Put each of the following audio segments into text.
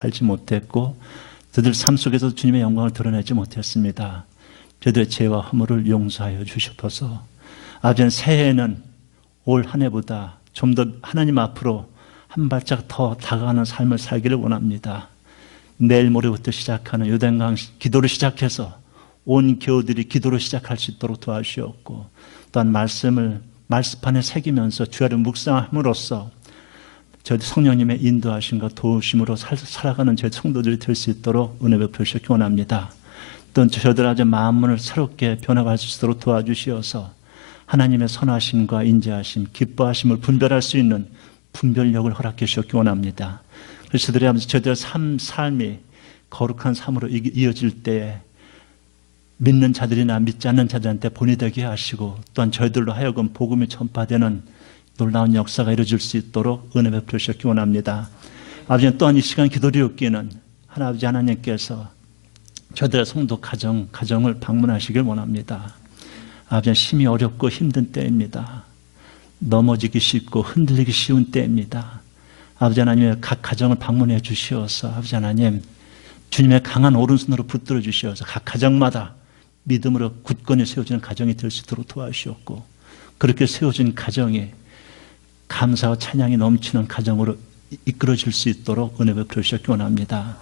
살지 못했고 저들 삶 속에서 주님의 영광을 드러내지 못했습니다. 저들의 죄와 허물을 용서하여 주시옵소서. 아버지는 새해에는 올 한 해보다 좀 더 하나님 앞으로 한 발짝 더 다가가는 삶을 살기를 원합니다. 내일 모레부터 시작하는 요단강 기도를 시작해서 온 교우들이 기도로 시작할 수 있도록 도와주시옵고, 또한 말씀을 말씀판에 새기면서 주야를 묵상함으로써 저희 성령님의 인도하심과 도우심으로 살아가는 저희 성도들이 될 수 있도록 은혜 베푸시기 원합니다. 또한 저희들 아주 마음을 새롭게 변화할 수 있도록 도와주시어서 하나님의 선하심과 인자하심, 기뻐하심을 분별할 수 있는 분별력을 허락해 주시기 원합니다. 그래서 저희들의 삶이 거룩한 삶으로 이어질 때에 믿는 자들이나 믿지 않는 자들한테 본이 되게 하시고, 또한 저희들로 하여금 복음이 전파되는 놀라운 역사가 이루어질 수 있도록 은혜 베풀어 주시기 원합니다. 아버지, 또한 이 시간 기도드리옵기는 아버지 하나님께서 저희들의 성도 가정을 방문하시길 원합니다. 아버지, 심히 어렵고 힘든 때입니다. 넘어지기 쉽고 흔들리기 쉬운 때입니다. 아버지 하나님, 각 가정을 방문해 주시어서 아버지 하나님 주님의 강한 오른손으로 붙들어 주시어서 각 가정마다 믿음으로 굳건히 세워지는 가정이 될 수 있도록 도와주시옵고, 그렇게 세워진 가정이 감사와 찬양이 넘치는 가정으로 이끌어질 수 있도록 은혜 베풀어 주시기 원합니다.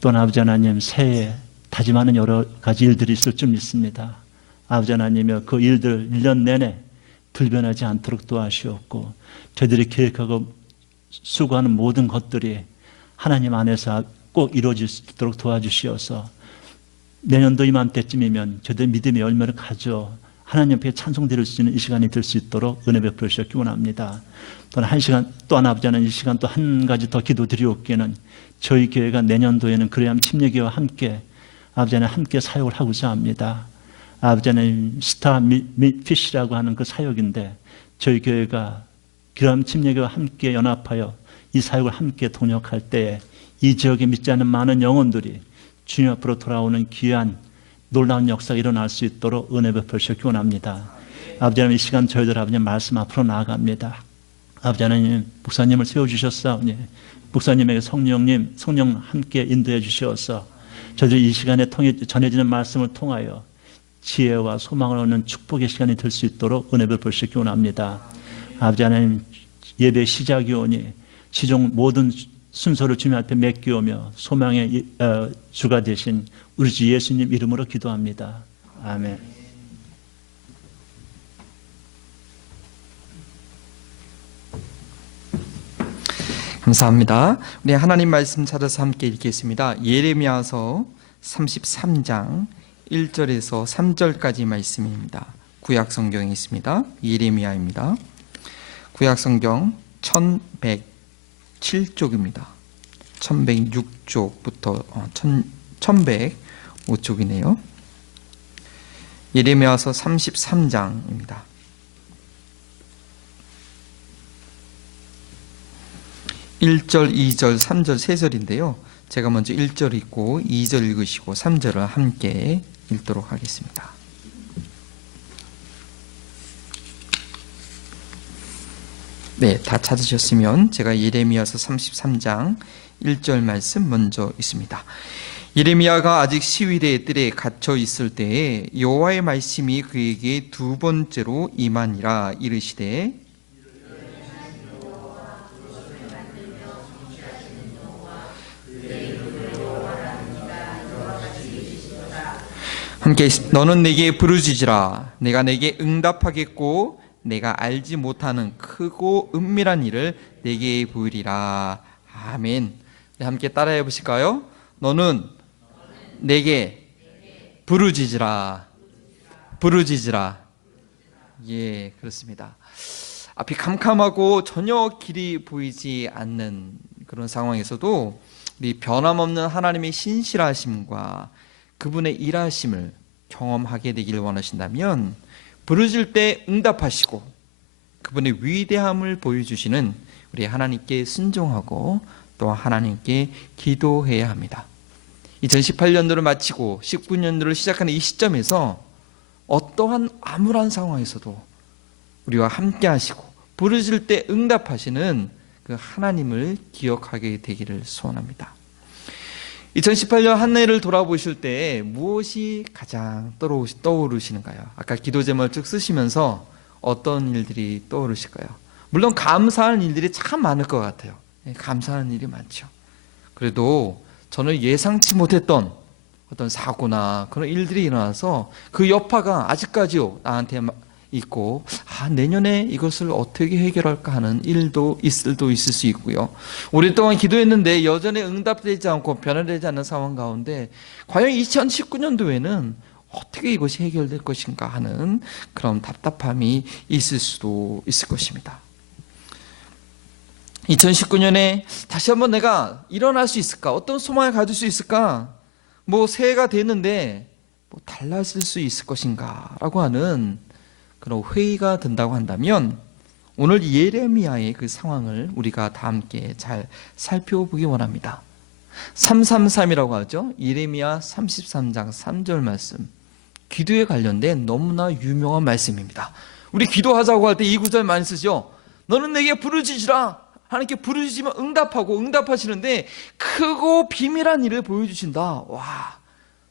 또한 아버지 하나님, 새해에 다짐하는 여러 가지 일들이 있을 줄 믿습니다. 아버지 하나님이여, 그 일들 1년 내내 불변하지 않도록 도와주시옵고, 저희들이 계획하고 수고하는 모든 것들이 하나님 안에서 꼭 이루어질 수 있도록 도와주시어서 내년도 이맘때쯤이면 저희들 믿음의 열매를 가져 하나님 앞에 찬송드릴 수 있는 이 시간이 될 수 있도록 은혜 베풀어 주시기 원합니다. 또한 아버지 하나님, 이 시간 또 한 가지 더 기도드리옵기는 저희 교회가 내년도에는 그레암 침례교회와 함께 아버지 하나님 함께 사역을 하고자 합니다. 아버지 하나님, 스타 피시라고 하는 그 사역인데 저희 교회가 그레암 침례교회와 함께 연합하여 이 사역을 함께 동역할 때에 이 지역에 믿지 않는 많은 영혼들이 주님 앞으로 돌아오는 귀한 놀라운 역사가 일어날 수 있도록 은혜 베풀어 주시기 원합니다. 아버지 하나님, 이 시간 저희들 아버지 말씀 앞으로 나아갑니다. 아버지 하나님, 목사님을 세워주셨사오니 목사님에게 성령 함께 인도해 주시어서 저희들이 이 시간에 전해지는 말씀을 통하여 지혜와 소망을 얻는 축복의 시간이 될 수 있도록 은혜 베풀어 주시기 원합니다. 아버지 하나님, 예배 시작이 오니 시종 모든 순서를 주님 앞에 맡기오며 소망의 주가 되신 우리 주 예수님 이름으로 기도합니다. 아멘. 감사합니다. 우리 하나님 말씀 찾아서 함께 읽겠습니다. 예레미야서 33장 1절에서 3절까지 말씀입니다. 구약성경에 있습니다. 예레미야입니다. 구약성경 1107쪽입니다. 1106쪽부터 1105쪽이네요. 예레미야서 33장입니다. 1절, 2절, 3절, 3절인데요. 제가 먼저 1절 읽고 2절 읽으시고 3절을 함께 읽도록 하겠습니다. 네, 다 찾으셨으면 제가 예레미야서 33장 1절 말씀 먼저 읽습니다. 예레미야가 아직 시위대의 뜰에 갇혀 있을 때에 여호와의 말씀이 그에게 두 번째로 임하니라. 이르시되 함께 너는 내게 부르짖으라. 내가 내게 응답하겠고 내가 알지 못하는 크고 은밀한 일을 내게 보이리라. 아멘. 네, 함께 따라해 보실까요? 너는 내게 부르짖으라. 부르짖으라. 예, 그렇습니다. 앞이 캄캄하고 전혀 길이 보이지 않는 그런 상황에서도 우리 변함없는 하나님의 신실하심과 그분의 일하심을 경험하게 되기를 원하신다면 부르짖을 때 응답하시고 그분의 위대함을 보여주시는 우리 하나님께 순종하고 또 하나님께 기도해야 합니다. 2018년도를 마치고 19년도를 시작하는 이 시점에서 어떠한 암울한 상황에서도 우리와 함께 하시고 부르짖을 때 응답하시는 그 하나님을 기억하게 되기를 소원합니다. 2018년 한 해를 돌아보실 때 무엇이 가장 떠오르시는가요? 아까 기도 제목을 쭉 쓰시면서 어떤 일들이 떠오르실까요? 물론 감사하는 일들이 참 많을 것 같아요. 감사하는 일이 많죠. 그래도 저는 예상치 못했던 어떤 사고나 그런 일들이 일어나서 그 여파가 아직까지도 나한테 있고, 내년에 이것을 어떻게 해결할까 하는 일도 있을 수 있고요. 오랫동안 기도했는데 여전히 응답되지 않고 변화되지 않는 상황 가운데 과연 2019년도에는 어떻게 이것이 해결될 것인가 하는 그런 답답함이 있을 수도 있을 것입니다. 2019년에 다시 한번 내가 일어날 수 있을까? 어떤 소망을 가질 수 있을까? 새해가 됐는데 달라질 수 있을 것인가? 라고 하는 그런 회의가 든다고 한다면 오늘 예레미야의 그 상황을 우리가 다 함께 잘 살펴보기 원합니다. 333이라고 하죠. 예레미야 33장 3절 말씀, 기도에 관련된 너무나 유명한 말씀입니다. 우리 기도하자고 할 때 이 구절 많이 쓰죠. 너는 내게 부르짖으라. 하나님께 부르짖으면 응답하시는데 크고 비밀한 일을 보여주신다. 와,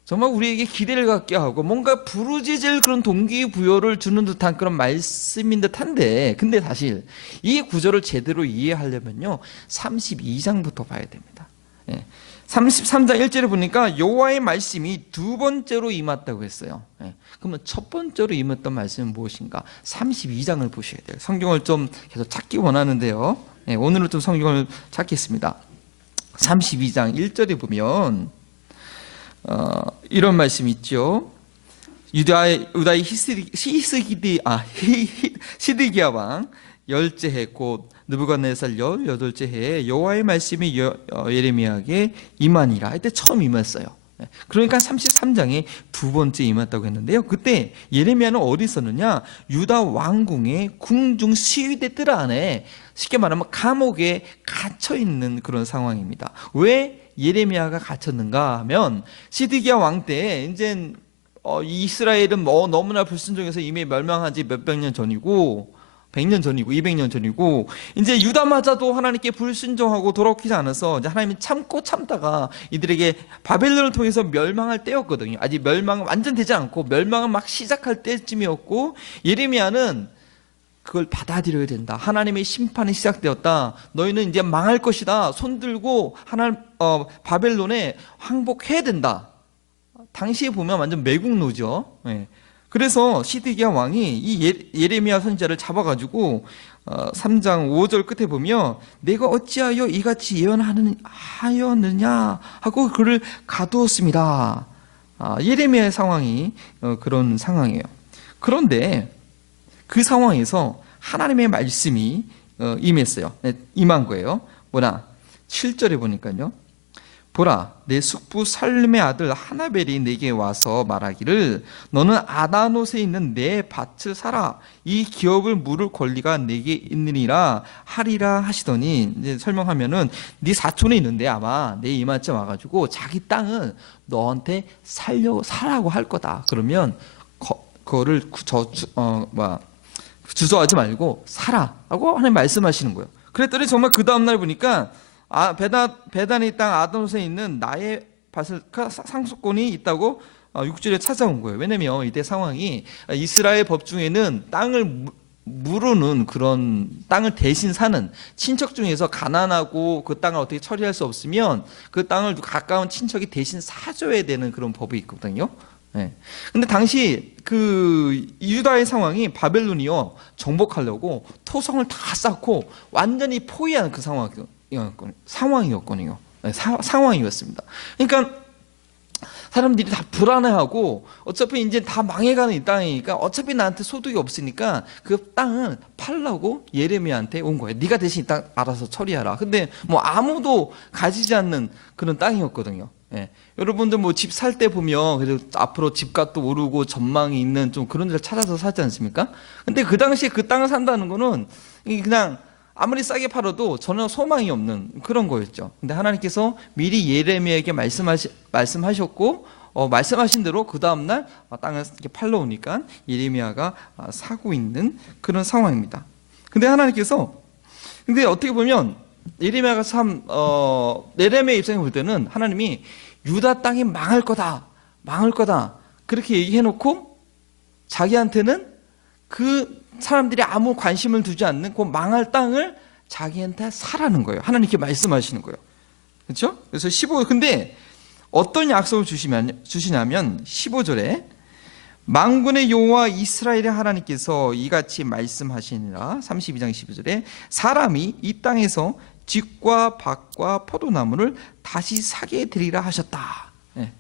정말 우리에게 기대를 갖게 하고 뭔가 부르짖을 그런 동기부여를 주는 듯한 그런 말씀인 듯한데, 근데 사실 이 구절을 제대로 이해하려면요 32장부터 봐야 됩니다. 33장 1절에 보니까 여호와의 말씀이 두 번째로 임했다고 했어요. 그러면 첫 번째로 임했던 말씀은 무엇인가? 32장을 보셔야 돼요. 성경을 좀 계속 찾기 원하는데요, 오늘은 좀 성경을 찾겠습니다. 32장 1절에 보면 이런 말씀이 있죠. 유다의 시드기야 왕 열째 해, 곧 느부갓네살 18째 해에 여호와의 말씀이 예레미야에게 임하니라. 이때 처음 임했어요. 그러니까 33장에 두 번째 임했다고 했는데요, 그때 예레미야는 어디 있었느냐? 유다 왕궁의 궁중 시위대 뜰 안에, 쉽게 말하면 감옥에 갇혀 있는 그런 상황입니다. 왜 예레미야가 갇혔는가 하면, 시드기야 왕 때 이제 이스라엘은 너무나 불순종해서 이미 멸망한 지 몇백 년 전이고, 100년 전이고 200년 전이고, 이제 유다마저도 하나님께 불순종하고 돌아오지 않아서 이제 하나님이 참다가 이들에게 바벨론을 통해서 멸망할 때였거든요. 아직 멸망은 완전 되지 않고 멸망은 막 시작할 때쯤이었고, 예레미야는 그걸 받아들여야 된다. 하나님의 심판이 시작되었다. 너희는 이제 망할 것이다. 손들고 바벨론에 항복해야 된다. 당시에 보면 완전 매국노죠. 그래서 시드기야 왕이 이 예레미야 선지자를 잡아가지고 3장 5절 끝에 보면 내가 어찌하여 이같이 예언하였느냐 하고 그를 가두었습니다. 예레미야의 상황이 그런 상황이에요. 그런데 그 상황에서 하나님의 말씀이 임했어요. 임한 거예요. 뭐냐? 7절에 보니까요, 보라, 내 숙부 살름의 아들 하나벨이 내게 와서 말하기를 너는 아다노스에 있는 내 밭을 사라. 이 기업을 물을 권리가 내게 있느니라 하리라 하시더니, 이제 설명하면은 네 사촌에 있는데 아마 내 이마쯤 와가지고 자기 땅을 너한테 사라고 할 거다. 그러면 그거를 주저하지 말고 사라라고 하나님 말씀하시는 거예요. 그랬더니 정말 그 다음날 보니까 베다니 땅 아다노스에 있는 나의 밭을 상속권이 있다고 6절에 찾아온 거예요. 왜냐면 이때 상황이 이스라엘 법 중에는 땅을 무르는 그런 땅을 대신 사는 친척 중에서 가난하고 그 땅을 어떻게 처리할 수 없으면 그 땅을 가까운 친척이 대신 사줘야 되는 그런 법이 있거든요. 근데 당시 그 유다의 상황이 바벨론이요 정복하려고 토성을 다 쌓고 완전히 포위한 그 상황이었거든요. 상황이었습니다. 그러니까 사람들이 다 불안해하고 어차피 이제 다 망해가는 이 땅이니까 어차피 나한테 소득이 없으니까 그 땅을 팔라고 예레미야한테 온 거예요. 네가 대신 이 땅 알아서 처리하라. 근데 아무도 가지지 않는 그런 땅이었거든요. 여러분들 집 살 때 보면 그래도 앞으로 집값도 오르고 전망이 있는 좀 그런 데를 찾아서 사지 않습니까? 근데 그 당시에 그 땅을 산다는 거는 그냥 아무리 싸게 팔아도 전혀 소망이 없는 그런 거였죠. 근데 하나님께서 미리 예레미야에게 말씀하셨고 말씀하신 대로 그 다음날 땅을 이렇게 팔러 오니까 예레미야가 사고 있는 그런 상황입니다. 근데 어떻게 보면 예레미야가 참 예레미야 입장에 볼 때는 하나님이 유다 땅이 망할 거다, 망할 거다 그렇게 얘기해놓고 자기한테는 그 사람들이 아무 관심을 두지 않는 그 망할 땅을 자기한테 사라는 거예요. 하나님께 말씀하시는 거예요. 그렇죠? 그래서 근데 어떤 약속을 주시냐면 15절에 만군의 여호와 이스라엘의 하나님께서 이같이 말씀하시니라. 32장 12절에 사람이 이 땅에서 쥐과 밭과 포도나무를 다시 사게 되리라 하셨다. 예.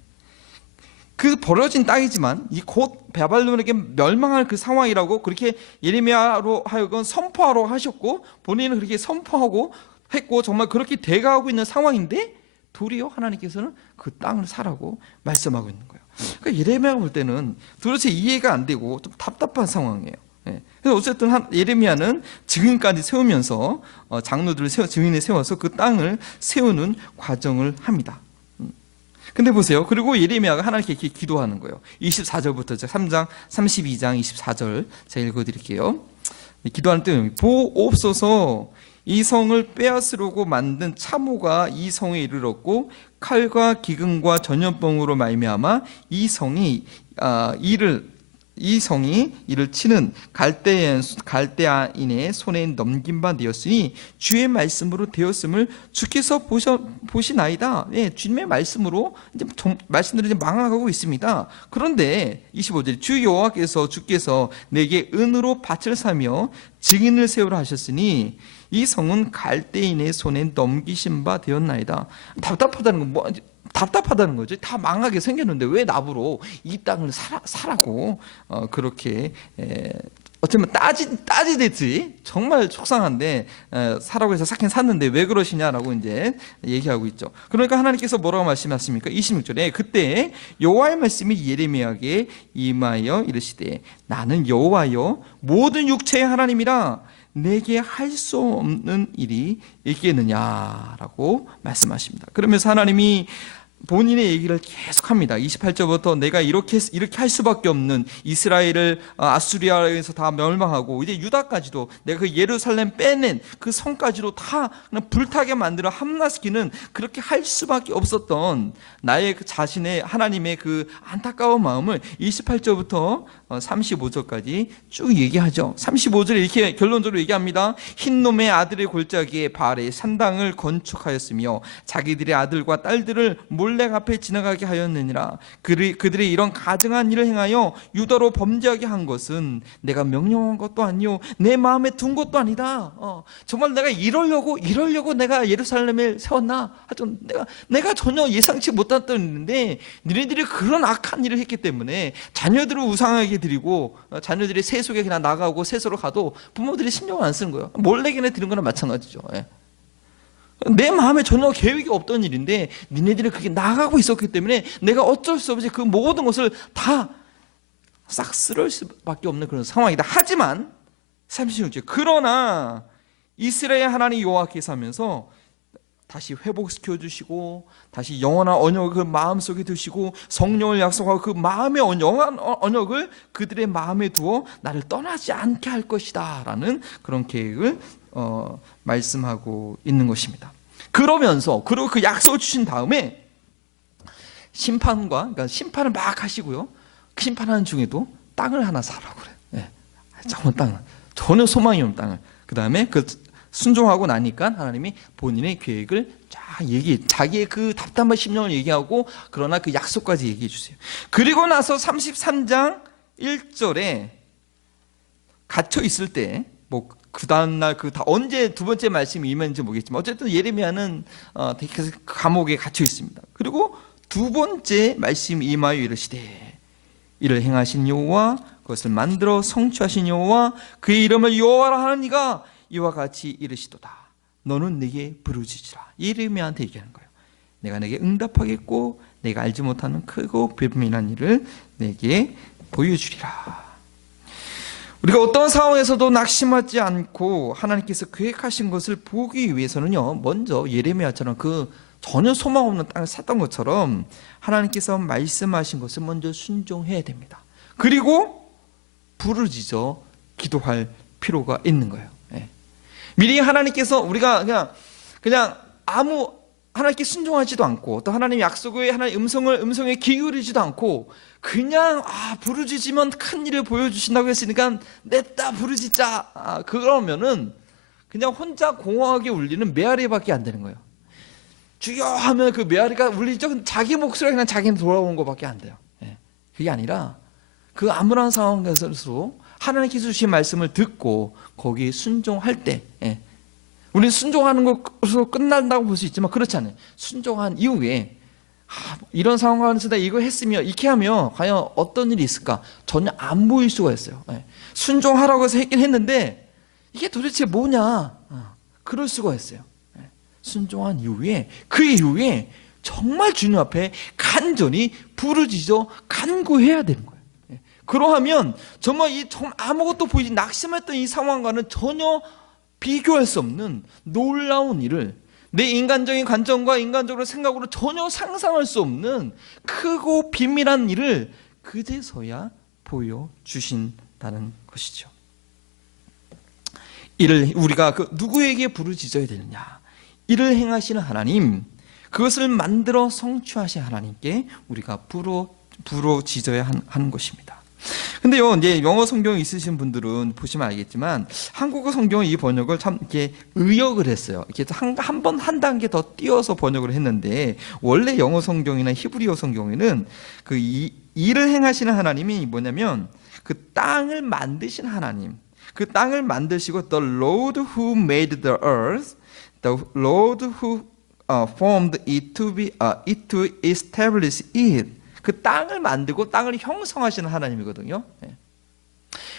그 벌어진 땅이지만 이 곧 바벨론에게 멸망할 그 상황이라고 그렇게 예레미야로 하여금 선포하러 하셨고 본인은 그렇게 선포하고 했고 정말 그렇게 돼가고 있는 상황인데 도리어 하나님께서는 그 땅을 사라고 말씀하고 있는 거예요. 그러니까 예레미야가 볼 때는 도대체 이해가 안 되고 좀 답답한 상황이에요. 예. 그래서 어쨌든 예레미야는 증인까지 세우면서 장로들을 증인에 세워서 그 땅을 세우는 과정을 합니다. 근데 보세요. 그리고 예레미야가 하나님께 이렇게 기도하는 거예요. 24절부터 3장 32장 24절 제가 읽어드릴게요. 기도하는 때 보옵소서 이 성을 빼앗으려고 만든 참호가 이 성에 이르렀고 칼과 기근과 전염병으로 말미암아 이 성이 이를 치는 갈대아인의 손에 넘긴 바 되었으니 주의 말씀으로 되었음을 주께서 보시나이다. 예, 주님의 말씀으로 이제 말씀들이 이제 망하고 있습니다. 그런데 25절 주 여호와께서 주께서 내게 은으로 밭을 사며 증인을 세우라 하셨으니 이 성은 갈대인의 손에 넘기신 바 되었나이다. 답답하다는 건 답답하다는 거죠. 다 망하게 생겼는데 왜 나보러 이 땅을 사라고 그렇게 어쩌면 따지듯이 정말 속상한데 사라고 해서 사긴 샀는데 왜 그러시냐라고 이제 얘기하고 있죠. 그러니까 하나님께서 뭐라고 말씀하십니까? 26절에 그때 여호와의 말씀이 예레미야에게 임하여 이르시되 나는 여호와여 모든 육체의 하나님이라 내게 할 수 없는 일이 있겠느냐라고 말씀하십니다. 그러면서 하나님이 본인의 얘기를 계속합니다. 28절부터 내가 이렇게 할 수밖에 없는 이스라엘을 아수리아에서 다 멸망하고 이제 유다까지도 내가 그 예루살렘 빼낸 그 성까지도 다 그냥 불타게 만들어 함락시키는 그렇게 할 수밖에 없었던 나의 그 자신의 하나님의 그 안타까운 마음을 28절부터 35절까지 쭉 얘기하죠. 35절에 이렇게 결론적으로 얘기합니다. 흰놈의 아들의 골짜기에 바알의 산당을 건축하였으며 자기들의 아들과 딸들을 몰래 앞에 지나가게 하였느니라. 그들이 이런 가증한 일을 행하여 유다로 범죄하게 한 것은 내가 명령한 것도 아니요 내 마음에 둔 것도 아니다. 정말 내가 이러려고 내가 예루살렘을 세웠나? 하여튼 내가 전혀 예상치 못했던 일인데 니네들이 그런 악한 일을 했기 때문에 자녀들을 우상하게 드리고 자녀들이 세속에 그냥 나가고 세속으로 가도 부모들이 신경을 안 쓰는 거예요. 몰래기네 드는 거나 마찬가지죠. 예. 내 마음에 전혀 계획이 없던 일인데 니네들이 그렇게 나가고 있었기 때문에 내가 어쩔 수 없이 그 모든 것을 다 싹 쓸을 수밖에 없는 그런 상황이다. 하지만 36절 그러나 이스라엘 하나님 여호와께서 하면서 다시 회복시켜 주시고 다시 영원한 언약을 그 마음속에 두시고 성령을 약속하고 그 마음의 영원한 언약을 그들의 마음에 두어 나를 떠나지 않게 할 것이다 라는 그런 계획을 말씀하고 있는 것입니다. 그러면서 그리고 그 약속을 주신 다음에 그러니까 심판을 막 하시고요. 그 심판하는 중에도 땅을 하나 사라고 그래요. 예. 잠깐 땅을 전혀 소망이 없는 땅을 그 다음에 그 순종하고 나니까 하나님이 본인의 계획을 자기의 그 답답한 심령을 얘기하고 그러나 그 약속까지 얘기해 주세요. 그리고 나서 33장 1절에 갇혀 있을 때 그 다음날 언제 두 번째 말씀이 임했는지 모르겠지만 어쨌든 예레미야는 감옥에 갇혀 있습니다. 그리고 두 번째 말씀이 임하여 이르시되 이를 행하신 여호와 그것을 만들어 성취하신 여호와 그의 이름을 여호와라 하는 이가 이와 같이 이르시도다. 너는 내게 부르짖으라. 예레미야한테 얘기하는 거예요. 내가 내게 응답하겠고 내가 알지 못하는 크고 비밀한 일을 내게 보여주리라. 우리가 어떤 상황에서도 낙심하지 않고 하나님께서 계획하신 것을 보기 위해서는요, 먼저 예레미야처럼 그 전혀 소망 없는 땅을 샀던 것처럼 하나님께서 말씀하신 것을 먼저 순종해야 됩니다. 그리고 부르짖어 기도할 필요가 있는 거예요. 미리 하나님께서 우리가 그냥 그냥 아무 하나님께 순종하지도 않고 또 하나님 약속의 하나님 음성에 귀 기울이지도 않고 그냥 부르짖으면 큰 일을 보여주신다고 했으니까 냈다 부르짖자 그러면은 그냥 혼자 공허하게 울리는 메아리밖에 안 되는 거예요. 주여 하면 그 메아리가 울리죠. 자기 목소리가 그냥 자기는 돌아오는 것밖에 안 돼요. 그게 아니라 그 암울한 상황에서 하나님께서 주신 말씀을 듣고 거기에 순종할 때 우리는 순종하는 것으로 끝난다고 볼 수 있지만 그렇지 않아요. 순종한 이후에 이런 상황에서 내가 이거 했으면 이렇게 하면 과연 어떤 일이 있을까 전혀 안 보일 수가 있어요. 순종하라고 해서 했긴 했는데 이게 도대체 뭐냐 그럴 수가 있어요. 순종한 이후에 그 이후에 정말 주님 앞에 간절히 부르짖어 간구해야 되는 거예요. 그러하면 정말 아무것도 보이지 낙심했던 이 상황과는 전혀 비교할 수 없는 놀라운 일을 내 인간적인 관점과 인간적으로 생각으로 전혀 상상할 수 없는 크고 비밀한 일을 그제서야 보여주신다는 것이죠. 이를 우리가 누구에게 부르짖어야 되느냐? 이를 행하시는 하나님, 그것을 만들어 성취하신 하나님께 우리가 부르짖어야 하는 것입니다. 근데요, 이제 영어 성경이 있으신 분들은 보시면 알겠지만 한국어 성경은 이 번역을 참 이렇게 의역을 했어요. 이렇게 한 단계 더 띄어서 번역을 했는데 원래 영어 성경이나 히브리어 성경에는 일을 행하시는 하나님이 뭐냐면 그 땅을 만드신 하나님, 그 땅을 만드시고 the Lord who made the earth, the Lord who formed it to establish it. 그 땅을 만들고 땅을 형성하시는 하나님이거든요.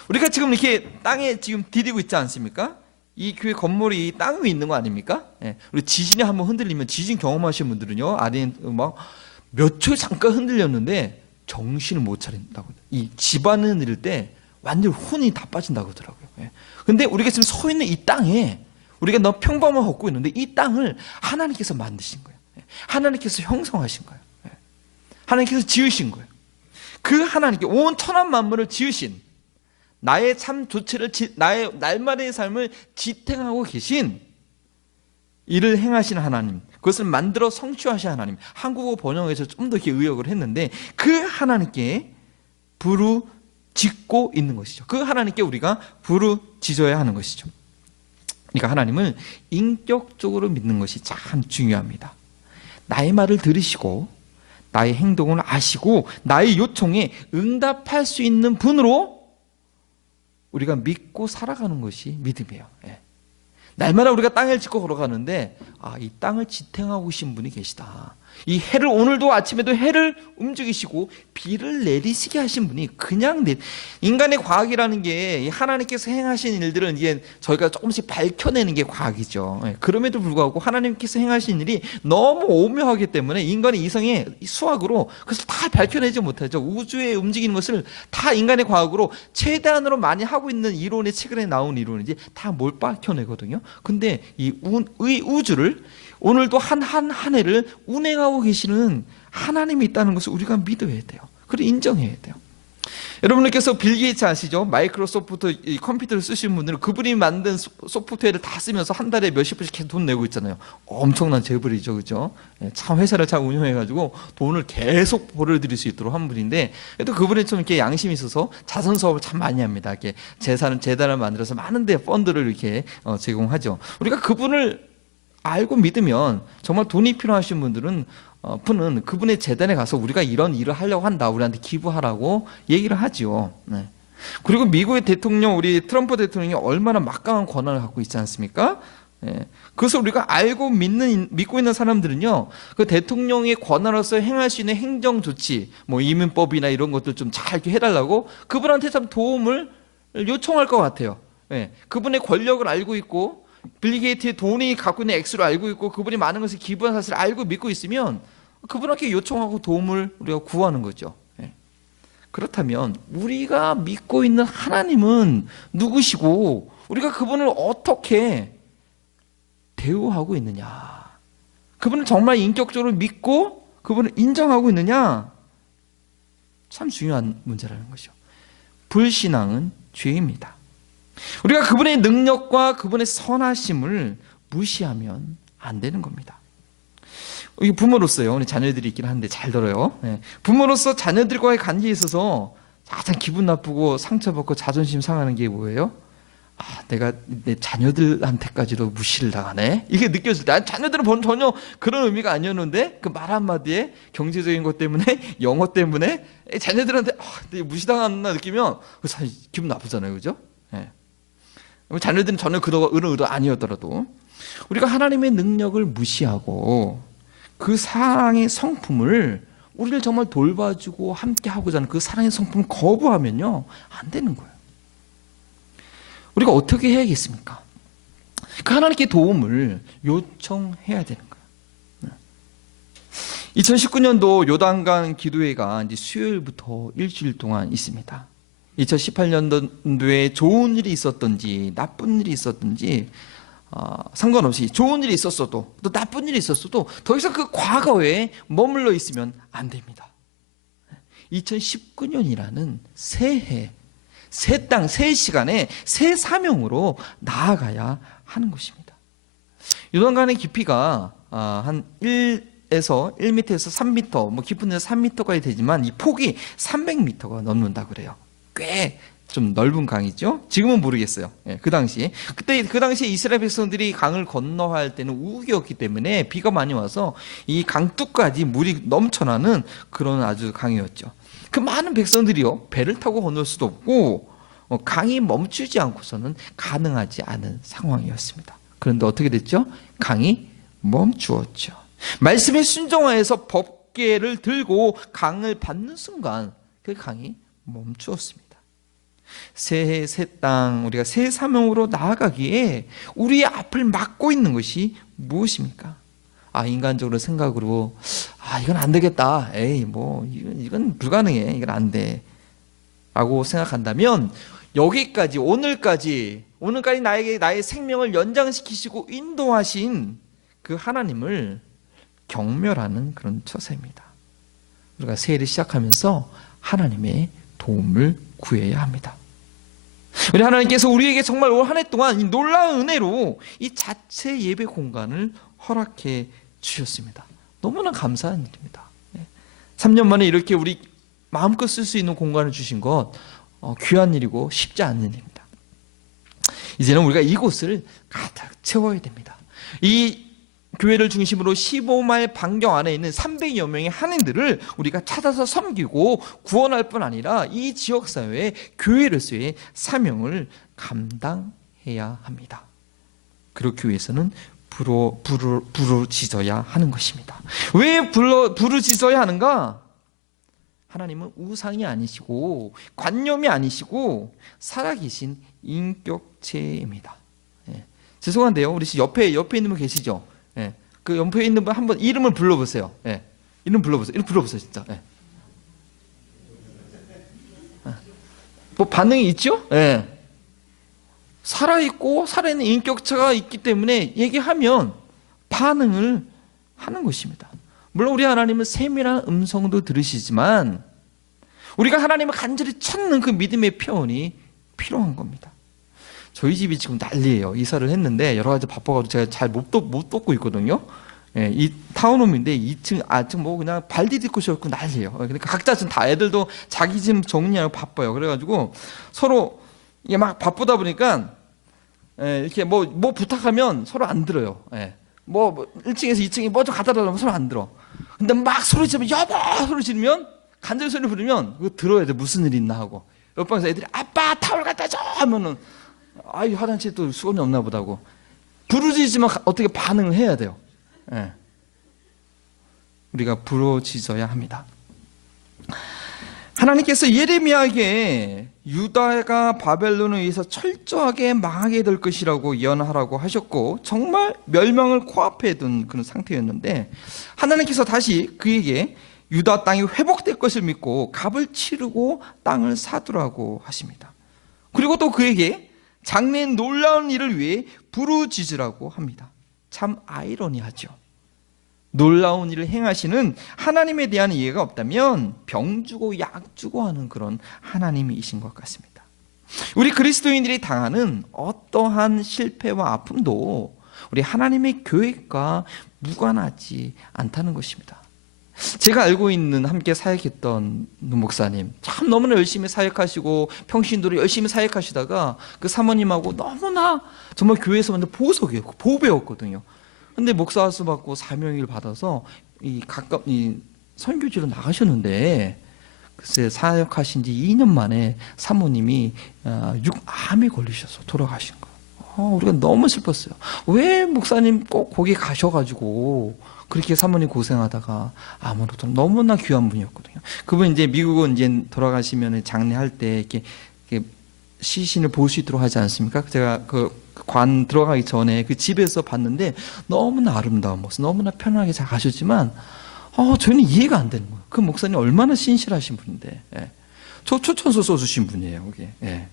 우리가 지금 이렇게 땅에 지금 디디고 있지 않습니까? 이 교회 건물이 땅 위에 있는 거 아닙니까? 우리 지진이 한번 흔들리면 지진 경험하신 분들은요, 아래 막 몇 초 잠깐 흔들렸는데 정신을 못 차린다고. 이 집안을 흔들 때 완전 혼이 다 빠진다고 하더라고요. 근데 우리가 지금 서 있는 이 땅에 우리가 너무 평범한 걷고 있는데 이 땅을 하나님께서 만드신 거예요. 하나님께서 형성하신 거예요. 하나님께서 지으신 거예요. 그 하나님께 온 천한 만물을 지으신 나의 삶 조체를 나의 날마다의 삶을 지탱하고 계신 일을 행하시는 하나님, 그것을 만들어 성취하신 하나님. 한국어 번역에서 좀 더 이렇게 의역을 했는데 그 하나님께 부르짖고 있는 것이죠. 그 하나님께 우리가 부르짖어야 하는 것이죠. 그러니까 하나님을 인격적으로 믿는 것이 참 중요합니다. 나의 말을 들으시고 나의 행동을 아시고 나의 요청에 응답할 수 있는 분으로 우리가 믿고 살아가는 것이 믿음이에요. 날마다 우리가 땅을 짚고 걸어가는데 이 땅을 지탱하고 계신 분이 계시다. 이 해를 오늘도 아침에도 해를 움직이시고 비를 내리시게 하신 분이 그냥 인간의 과학이라는 게 하나님께서 행하신 일들은 이게 저희가 조금씩 밝혀내는 게 과학이죠. 그럼에도 불구하고 하나님께서 행하신 일이 너무 오묘하기 때문에 인간의 이성의 수학으로 그것을 다 밝혀내지 못하죠. 우주에 움직이는 것을 다 인간의 과학으로 최대한으로 많이 하고 있는 이론의 최근에 나온 이론이지 다 못 밝혀내거든요. 근데 이 우주를 오늘도 한 해를 운행하고 계시는 하나님이 있다는 것을 우리가 믿어야 돼요. 그리고 인정해야 돼요. 여러분들께서 빌 게이츠 아시죠? 마이크로소프트 이 컴퓨터를 쓰시는 분들은 그분이 만든 소프트웨어를 다 쓰면서 한 달에 몇십 불씩 계속 돈 내고 있잖아요. 엄청난 재벌이죠, 그죠? 참 회사를 잘 운영해가지고 돈을 계속 벌어들일 수 있도록 한 분인데, 그래도 그분이 좀 이렇게 양심이 있어서 자선 사업을 참 많이 합니다. 이렇게 재단을 만들어서 많은데 펀드를 이렇게 제공하죠. 우리가 그분을 알고 믿으면 정말 돈이 필요하신 분은 그분의 재단에 가서 우리가 이런 일을 하려고 한다, 우리한테 기부하라고 얘기를 하죠. 그리고 미국의 대통령, 우리 트럼프 대통령이 얼마나 막강한 권한을 갖고 있지 않습니까? 그것을 우리가 알고 믿고 있는 사람들은요, 그 대통령의 권한으로서 행할 수 있는 행정 조치, 뭐 이민법이나 이런 것들 좀 잘 이렇게 해달라고 그분한테 참 도움을 요청할 것 같아요. 그분의 권력을 알고 있고 빌 게이츠의 돈이 갖고 있는 액수를 알고 있고 그분이 많은 것을 기부한 사실을 알고 믿고 있으면 그분에게 요청하고 도움을 우리가 구하는 거죠. 그렇다면 우리가 믿고 있는 하나님은 누구시고 우리가 그분을 어떻게 대우하고 있느냐, 그분을 정말 인격적으로 믿고 그분을 인정하고 있느냐, 참 중요한 문제라는 것이죠. 불신앙은 죄입니다. 우리가 그분의 능력과 그분의 선하심을 무시하면 안 되는 겁니다. 이게 부모로서요, 우리 자녀들이 있긴 한데 잘 들어요. 부모로서 자녀들과의 관계에 있어서 가장 기분 나쁘고 상처받고 자존심 상하는 게 뭐예요? 내가 내 자녀들한테까지도 무시를 당하네. 이게 느껴질 때, 자녀들은 전혀 그런 의미가 아니었는데 그 말 한마디에 경제적인 것 때문에, 영어 때문에 자녀들한테 내가 무시당한다 느끼면 사실 기분 나쁘잖아요, 그죠? 자녀들은 전혀 그런 의도 아니었더라도 우리가 하나님의 능력을 무시하고 그 사랑의 성품을, 우리를 정말 돌봐주고 함께 하고자 하는 그 사랑의 성품을 거부하면요, 안 되는 거예요. 우리가 어떻게 해야겠습니까? 그 하나님께 도움을 요청해야 되는 거예요. 2019년도 요단강 기도회가 이제 수요일부터 일주일 동안 있습니다. 2018년도에 좋은 일이 있었든지 나쁜 일이 있었든지 상관없이, 좋은 일이 있었어도 또 나쁜 일이 있었어도 더 이상 그 과거에 머물러 있으면 안 됩니다. 2019년이라는 새해, 새 땅, 새 시간에 새 사명으로 나아가야 하는 것입니다. 요단강의 깊이가 한 1에서 1m에서 3m, 뭐 깊은 데서 3m까지 되지만 이 폭이 300m가 넘는다 그래요. 꽤 좀 넓은 강이죠. 지금은 모르겠어요. 그 당시, 그 당시에 이스라엘 백성들이 강을 건너할 때는 우기였기 때문에 비가 많이 와서 이 강둑까지 물이 넘쳐나는 그런 아주 강이었죠. 그 많은 백성들이요, 배를 타고 건널 수도 없고 강이 멈추지 않고서는 가능하지 않은 상황이었습니다. 그런데 어떻게 됐죠? 강이 멈추었죠. 말씀에 순종하여서 법궤를 들고 강을 받는 순간 그 강이 멈추었습니다. 새해 새 땅, 우리가 새 사명으로 나아가기에 우리의 앞을 막고 있는 것이 무엇입니까? 인간적으로 생각으로 이건 안 되겠다, 에이 뭐 이건 불가능해, 이건 안 돼 라고 생각한다면, 여기까지 오늘까지 나의 생명을 연장시키시고 인도하신 그 하나님을 경멸하는 그런 처세입니다. 우리가 새해를 시작하면서 하나님의 도움을 구해야 합니다. 우리 하나님께서 우리에게 정말 올 한 해 동안 이 놀라운 은혜로 이 자체 예배 공간을 허락해 주셨습니다. 너무나 감사한 일입니다. 3년 만에 이렇게 우리 마음껏 쓸 수 있는 공간을 주신 것 귀한 일이고 쉽지 않은 일입니다. 이제는 우리가 이곳을 가득 채워야 됩니다. 이 교회를 중심으로 15마일 반경 안에 있는 300여 명의 한인들을 우리가 찾아서 섬기고 구원할 뿐 아니라 이 지역사회의 교회로서의 사명을 감당해야 합니다. 그렇기 위해서는 부르짖어야 하는 것입니다. 왜 부르짖어야 하는가? 하나님은 우상이 아니시고 관념이 아니시고 살아계신 인격체입니다. 죄송한데요, 우리 옆에 있는 분 계시죠? 그 옆에 있는 분 한번 이름을 불러보세요. 이름 불러보세요. 이름 불러보세요, 진짜. 뭐 반응이 있죠? 살아있고 살아있는 인격체가 있기 때문에 얘기하면 반응을 하는 것입니다. 물론 우리 하나님은 세밀한 음성도 들으시지만 우리가 하나님을 간절히 찾는 그 믿음의 표현이 필요한 겁니다. 저희 집이 지금 난리예요. 이사를 했는데 여러 가지 바빠가지고 제가 잘 못 돕고 있거든요. 이 타운홈인데 2층, 아층 뭐 그냥 발 디딜 곳이 없고 난리예요. 그러니까 각자 지금 다 애들도 자기 집 정리하고 바빠요. 그래가지고 서로 이게 막 바쁘다 보니까 이렇게 뭐 부탁하면 서로 안 들어요. 뭐 1층에서 2층에 뭐 좀 갖다 달라면 서로 안 들어. 근데 막 소리 지르면 여보 소리 지르면 간절히 소리 부르면 그거 들어야 돼. 무슨 일 있나 하고. 옆방에서 애들이 아빠 타월 갖다 줘 하면은 화장실에 또 수건이 없나 보다고. 부르짖으면 어떻게 반응을 해야 돼요. 우리가 부르짖어야 합니다. 하나님께서 예레미야에게 유다가 바벨론에 의해서 철저하게 망하게 될 것이라고 예언하라고 하셨고 정말 멸망을 코앞에 둔 그런 상태였는데 하나님께서 다시 그에게 유다 땅이 회복될 것을 믿고 값을 치르고 땅을 사두라고 하십니다. 그리고 또 그에게 장래의 놀라운 일을 위해 부르짖으라고 합니다. 참 아이러니하죠. 놀라운 일을 행하시는 하나님에 대한 이해가 없다면 병 주고 약 주고 하는 그런 하나님이신 것 같습니다. 우리 그리스도인들이 당하는 어떠한 실패와 아픔도 우리 하나님의 계획과 무관하지 않다는 것입니다. 제가 알고 있는 함께 사역했던 목사님, 참 너무나 열심히 사역하시고 평신도로 열심히 사역하시다가 그 사모님하고 너무나 정말 교회에서 완전 보석이었고 보배였거든요. 근데 목사수 받고 사명을 받아서 이 선교지로 나가셨는데, 글쎄 사역하신 지 2년 만에 사모님이 암에 걸리셔서 돌아가신 거예요. 우리가 너무 슬펐어요. 왜 목사님 꼭 거기 가셔가지고 그렇게 사모님 고생하다가 암으로 너무나 귀한 분이었거든요. 그분 이제 미국은 이제 돌아가시면 장례할 때 이렇게 시신을 볼 수 있도록 하지 않습니까? 제가 그 관 들어가기 전에 그 집에서 봤는데 너무나 아름다운 모습, 너무나 편하게 잘 가셨지만 저는 이해가 안 되는 거예요. 그 목사님 얼마나 신실하신 분인데, 예. 초천서 써주신 분이에요, 그게. 예.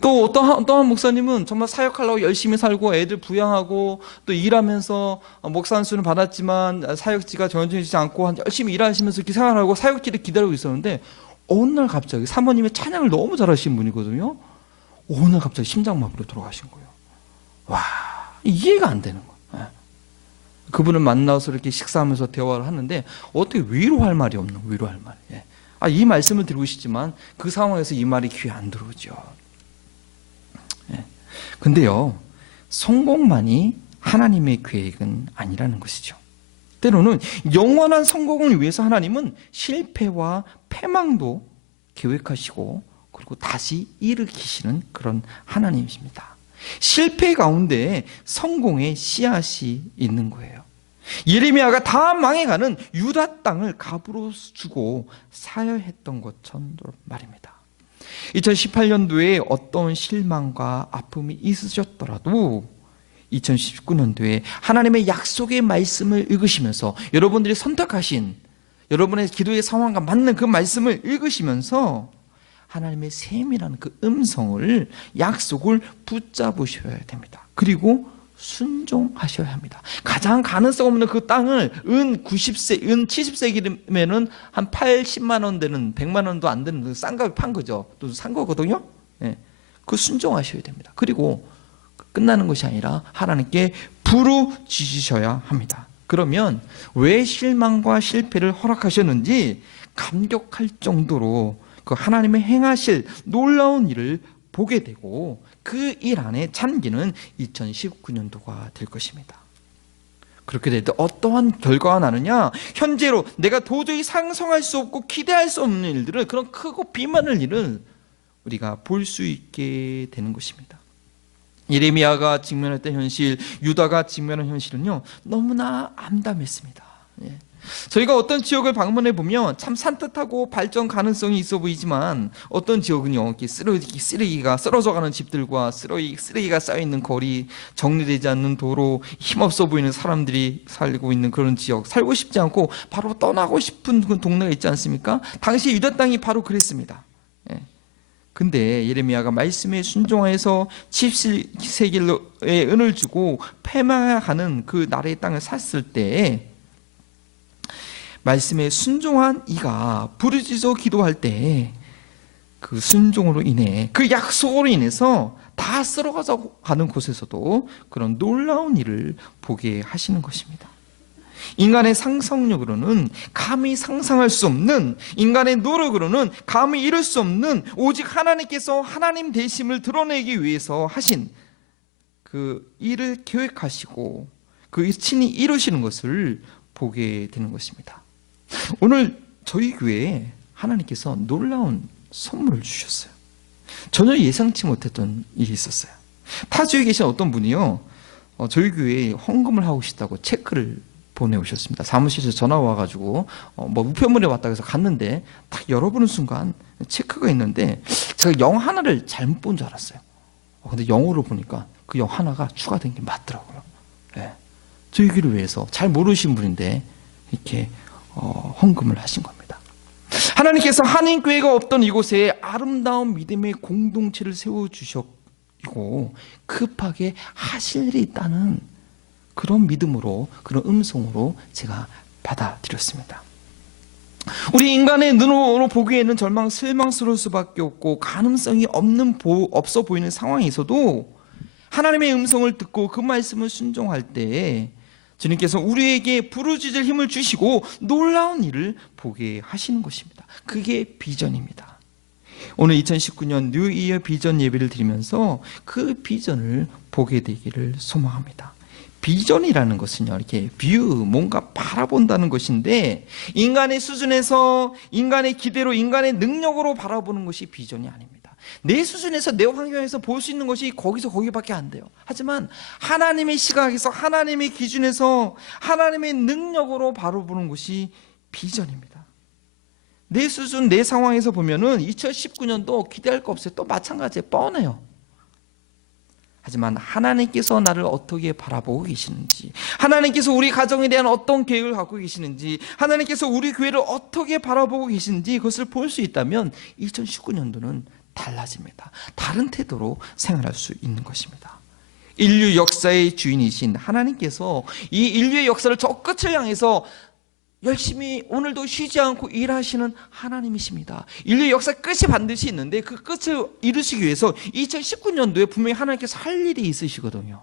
또 어떠한 목사님은 정말 사역하려고 열심히 살고 애들 부양하고 또 일하면서 목사 안수는 받았지만 사역지가 정해지지 않고 열심히 일하시면서 이렇게 생활하고 사역지를 기다리고 있었는데, 어느 날 갑자기 사모님의 찬양을 너무 잘하시는 분이거든요. 어느 날 갑자기 심장마비로 돌아가신 거예요. 와, 이해가 안 되는 거예요. 그분을 만나서 이렇게 식사하면서 대화를 하는데 어떻게 위로할 말이 없는 거예요. 위로할 말이. 이 말씀을 드리고 싶지만 그 상황에서 이 말이 귀에 안 들어오죠. 근데요, 성공만이 하나님의 계획은 아니라는 것이죠. 때로는 영원한 성공을 위해서 하나님은 실패와 패망도 계획하시고 그리고 다시 일으키시는 그런 하나님이십니다. 실패 가운데 성공의 씨앗이 있는 거예요. 예레미야가 다 망해가는 유다 땅을 갑으로 주고 사여했던 것처럼 말입니다. 2018년도에 어떤 실망과 아픔이 있으셨더라도 2019년도에 하나님의 약속의 말씀을 읽으시면서 여러분들이 선택하신 여러분의 기도의 상황과 맞는 그 말씀을 읽으시면서 하나님의 셈이라는 그 음성을, 약속을 붙잡으셔야 됩니다. 그리고 순종하셔야 합니다. 가장 가능성 없는 그 땅을 은 70세기면은 한 80만 원 되는 100만 원도 안 되는 그 싼 가격 판 거죠. 또 산 거거든요. 그 순종하셔야 됩니다. 그리고 끝나는 것이 아니라 하나님께 부르짖으셔야 합니다. 그러면 왜 실망과 실패를 허락하셨는지 감격할 정도로 그 하나님의 행하실 놀라운 일을 보게 되고 그 일 안에 잠기는 2019년도가 될 것입니다. 그렇게 될 때 어떠한 결과가 나느냐? 현재로 내가 도저히 상상할 수 없고 기대할 수 없는 일들을, 그런 크고 비만할 일을 우리가 볼 수 있게 되는 것입니다. 예레미야가 직면했던 현실, 유다가 직면한 현실은요, 너무나 암담했습니다. 저희가 어떤 지역을 방문해 보면 참 산뜻하고 발전 가능성이 있어 보이지만 어떤 지역은요, 이렇게 쓰레기가 쓰러져가는 집들과 쓰레기가 쌓여 있는 거리, 정리되지 않는 도로, 힘없어 보이는 사람들이 살고 있는 그런 지역, 살고 싶지 않고 바로 떠나고 싶은 그 동네가 있지 않습니까? 당시 유다 땅이 바로 그랬습니다. 근데 예레미야가 말씀에 순종하여서 70세겔의 은을 주고 패망하는 그 나라의 땅을 샀을 때, 말씀에 순종한 이가 부르짖어 기도할 때 그 순종으로 인해, 그 약속으로 인해서 다 쓸어가는 곳에서도 그런 놀라운 일을 보게 하시는 것입니다. 인간의 상상력으로는 감히 상상할 수 없는, 인간의 노력으로는 감히 이룰 수 없는, 오직 하나님께서 하나님 되심을 드러내기 위해서 하신 그 일을 계획하시고 그 친히 이루시는 것을 보게 되는 것입니다. 오늘 저희 교회에 하나님께서 놀라운 선물을 주셨어요. 전혀 예상치 못했던 일이 있었어요. 타주에 계신 어떤 분이요, 저희 교회에 헌금을 하고 싶다고 체크를 보내오셨습니다. 사무실에서 전화 와가지고 우편물에 왔다고 해서 갔는데 딱 열어보는 순간 체크가 있는데 제가 영 하나를 잘못 본 줄 알았어요. 근데 영어로 보니까 그 영 하나가 추가된 게 맞더라고요. 저희 교회를 위해서 잘 모르신 분인데 이렇게 헌금을 하신 겁니다. 하나님께서 한인교회가 없던 이곳에 아름다운 믿음의 공동체를 세워주셨고 급하게 하실 일이 있다는 그런 믿음으로, 그런 음성으로 제가 받아들였습니다. 우리 인간의 눈으로 보기에는 실망스러울 수밖에 없고 가능성이 없어 보이는 상황에서도 하나님의 음성을 듣고 그 말씀을 순종할 때 주님께서 우리에게 부르짖을 힘을 주시고 놀라운 일을 보게 하시는 것입니다. 그게 비전입니다. 오늘 2019년 뉴 이어 비전 예배를 드리면서 그 비전을 보게 되기를 소망합니다. 비전이라는 것은요, 이렇게 뷰, 뭔가 바라본다는 것인데, 인간의 수준에서, 인간의 기대로, 인간의 능력으로 바라보는 것이 비전이 아닙니다. 내 수준에서, 내 환경에서 볼 수 있는 것이 거기밖에 안 돼요. 하지만 하나님의 시각에서, 하나님의 기준에서, 하나님의 능력으로 바라보는 것이 비전입니다. 내 수준, 내 상황에서 보면은 2019년도 기대할 거 없어요. 또 마찬가지예요. 뻔해요. 하지만 하나님께서 나를 어떻게 바라보고 계시는지, 하나님께서 우리 가정에 대한 어떤 계획을 갖고 계시는지, 하나님께서 우리 교회를 어떻게 바라보고 계시는지 그것을 볼 수 있다면 2019년도는 달라집니다. 다른 태도로 생활할 수 있는 것입니다. 인류 역사의 주인이신 하나님께서 이 인류의 역사를 저 끝을 향해서 열심히 오늘도 쉬지 않고 일하시는 하나님이십니다. 인류의 역사 끝이 반드시 있는데 그 끝을 이루시기 위해서 2019년도에 분명히 하나님께서 할 일이 있으시거든요.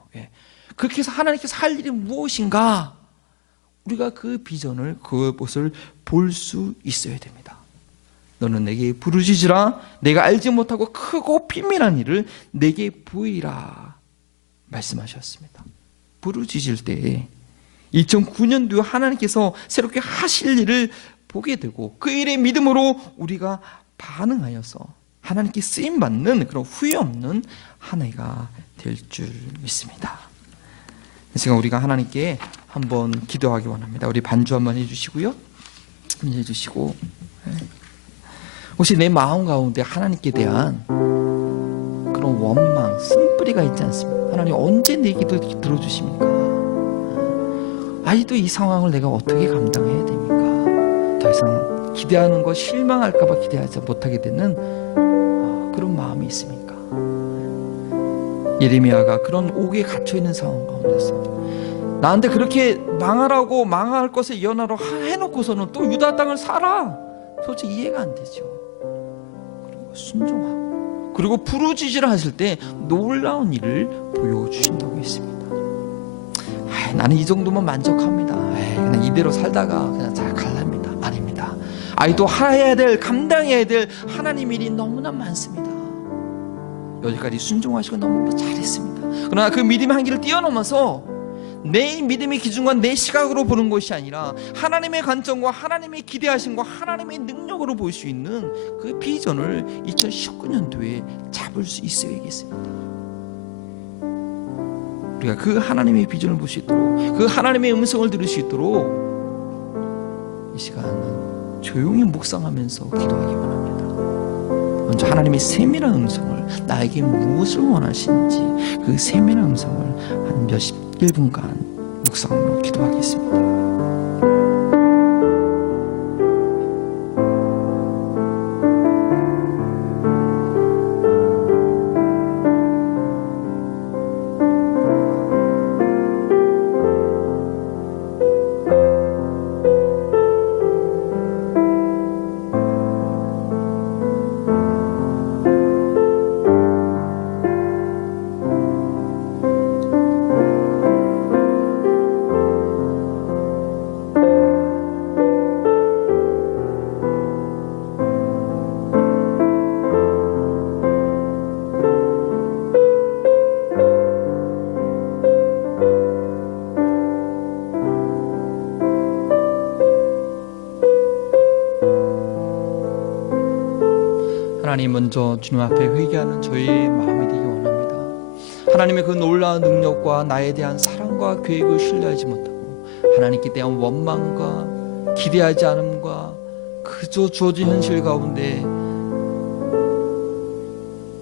그렇게 해서 하나님께서 할 일이 무엇인가? 우리가 그 비전을, 그것을 볼 수 있어야 됩니다. 너는 내게 부르짖으라. 내가 알지 못하고 크고 비밀한 일을 내게 보이라 말씀하셨습니다. 부르짖을 때에 2009년도에 하나님께서 새롭게 하실 일을 보게 되고 그 일의 믿음으로 우리가 반응하여서 하나님께 쓰임받는 그런 후회 없는 한 해가 될 줄 믿습니다. 이 시간 우리가 하나님께 한번 기도하기 원합니다. 우리 반주 한번 해주시고요. 해주시고, 혹시 내 마음 가운데 하나님께 대한 그런 원망, 쓴뿌리가 있지 않습니까? 하나님 언제 내 기도 들어주십니까? 아직도 이 상황을 내가 어떻게 감당해야 됩니까? 더 이상 기대하는 거 실망할까 봐 기대하지 못하게 되는 그런 마음이 있습니까? 예레미야가 그런 옥에 갇혀있는 상황 가운데서 나한테 그렇게 망하라고 망할 것을 예언하러 해놓고서는 또 유다 땅을 살아. 솔직히 이해가 안 되죠. 그리고 순종하고 그리고 부르짖으라 하실 때 놀라운 일을 보여주신다고 했습니다. 나는 이 정도면 만족합니다. 그냥 이대로 살다가 그냥 잘 갈랍니다. 아닙니다. 또 해야 될, 감당해야 될 하나님 일이 너무나 많습니다. 여기까지 순종하시고 너무 잘했습니다. 그러나 그 믿음의 한계를 뛰어넘어서 내 믿음의 기준과 내 시각으로 보는 것이 아니라 하나님의 관점과 하나님의 기대하심과 하나님의 능력으로 볼 수 있는 그 비전을 2019년도에 잡을 수 있어야겠습니다. 우리가 그 하나님의 비전을 볼 수 있도록, 그 하나님의 음성을 들을 수 있도록 이 시간은 조용히 묵상하면서 기도하기 원합니다. 먼저 하나님의 세밀한 음성을, 나에게 무엇을 원하시는지 그 세밀한 음성을 한 1분간 묵상으로 기도하겠습니다. 하나님, 먼저 주님 앞에 회개하는 저희의 마음이 되기 원합니다. 하나님의 그 놀라운 능력과 나에 대한 사랑과 계획을 신뢰하지 못하고 하나님께 대한 원망과 기대하지 않음과 그저 주어진 현실 가운데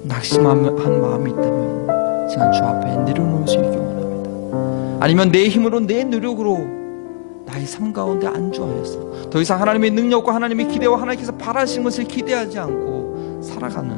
낙심한 마음이 있다면 지금 주 앞에 내려놓을 수 있기 원합니다. 아니면 내 힘으로, 내 노력으로 나의 삶 가운데 안주하여서 더 이상 하나님의 능력과 하나님의 기대와 하나님께서 바라신 것을 기대하지 않고 살아가는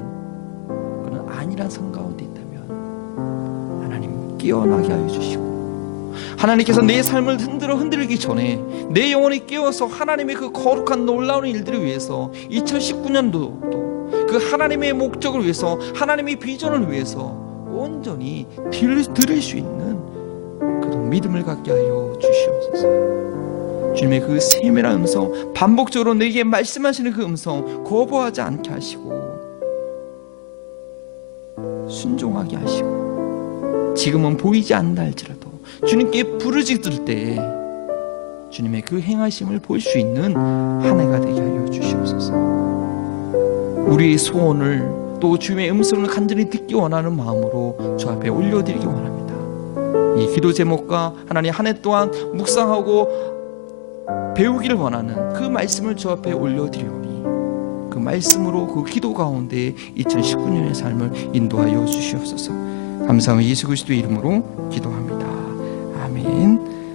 그런 안일한 삶 가운데 있다면 하나님 깨어나게 하여 주시고, 하나님께서 내 삶을 흔들기 전에 내 영혼이 깨어서 하나님의 그 거룩한 놀라운 일들을 위해서 2019년도도 그 하나님의 목적을 위해서, 하나님의 비전을 위해서 온전히 들을 수 있는 그런 믿음을 갖게 하여 주시옵소서. 주님의 그 세밀한 음성, 반복적으로 내게 말씀하시는 그 음성 거부하지 않게 하시고 순종하게 하시고, 지금은 보이지 않는다 할지라도 주님께 부르짖을 때 주님의 그 행하심을 볼 수 있는 한 해가 되게 하여 주시옵소서. 우리의 소원을 또 주님의 음성을 간절히 듣기 원하는 마음으로 주 앞에 올려드리기 원합니다. 이 기도 제목과 하나님 한 해 동안 묵상하고 배우기를 원하는 그 말씀을 주 앞에 올려드리오니 그 말씀으로 그 기도 가운데 2019년의 삶을 인도하여 주시옵소서. 감사하며 예수 그리스도의 이름으로 기도합니다. 아멘.